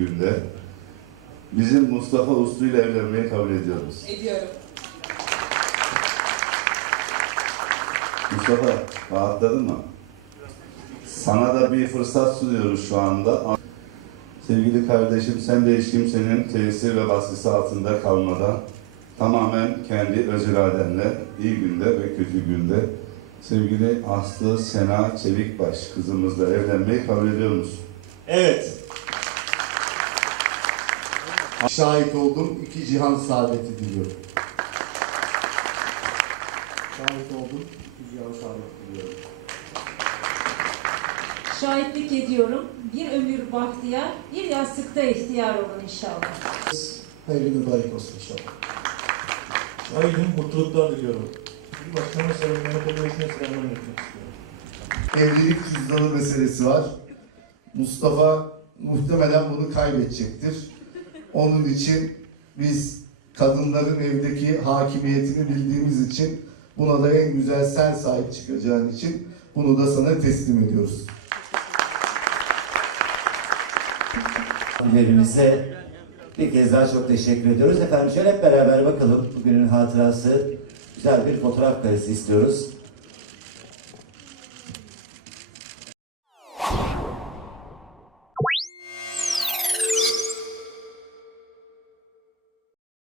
günde bizim Mustafa Uslu ile evlenmeyi kabul ediyoruz. Ediyorum. Mustafa rahatladın mı? Sana da bir fırsat sunuyoruz şu anda. Sevgili kardeşim sen de hiç kimsenin tesir ve baskısı altında kalmadan tamamen kendi öz iradenle iyi günde ve kötü günde sevgili Aslı Sena Çevikbaş kızımızla evlenmeyi kabul ediyor musun? Evet. Şahit oldum. iki cihan saadeti diliyorum. Şahit oldum. iki cihan saadeti diliyorum. Şahitlik ediyorum. Bir ömür bahtiyar, bir yastıkta ihtiyar olun inşallah. Hayırlı mübarek olsun inşallah. Aydın mutluluklar diliyorum. Bir başkanın selamlarını etmesine selamlar etmek istiyorum. Evlilik cüzdanı meselesi var. Mustafa muhtemelen bunu kaybedecektir. Onun için biz kadınların evdeki hakimiyetini bildiğimiz için buna da en güzel sen sahip çıkacağın için bunu da sana teslim ediyoruz. Misafirlerimize bir kez daha çok teşekkür ediyoruz. Efendim şöyle hep beraber bakalım. Bugünün hatırası güzel bir fotoğraf karesi istiyoruz.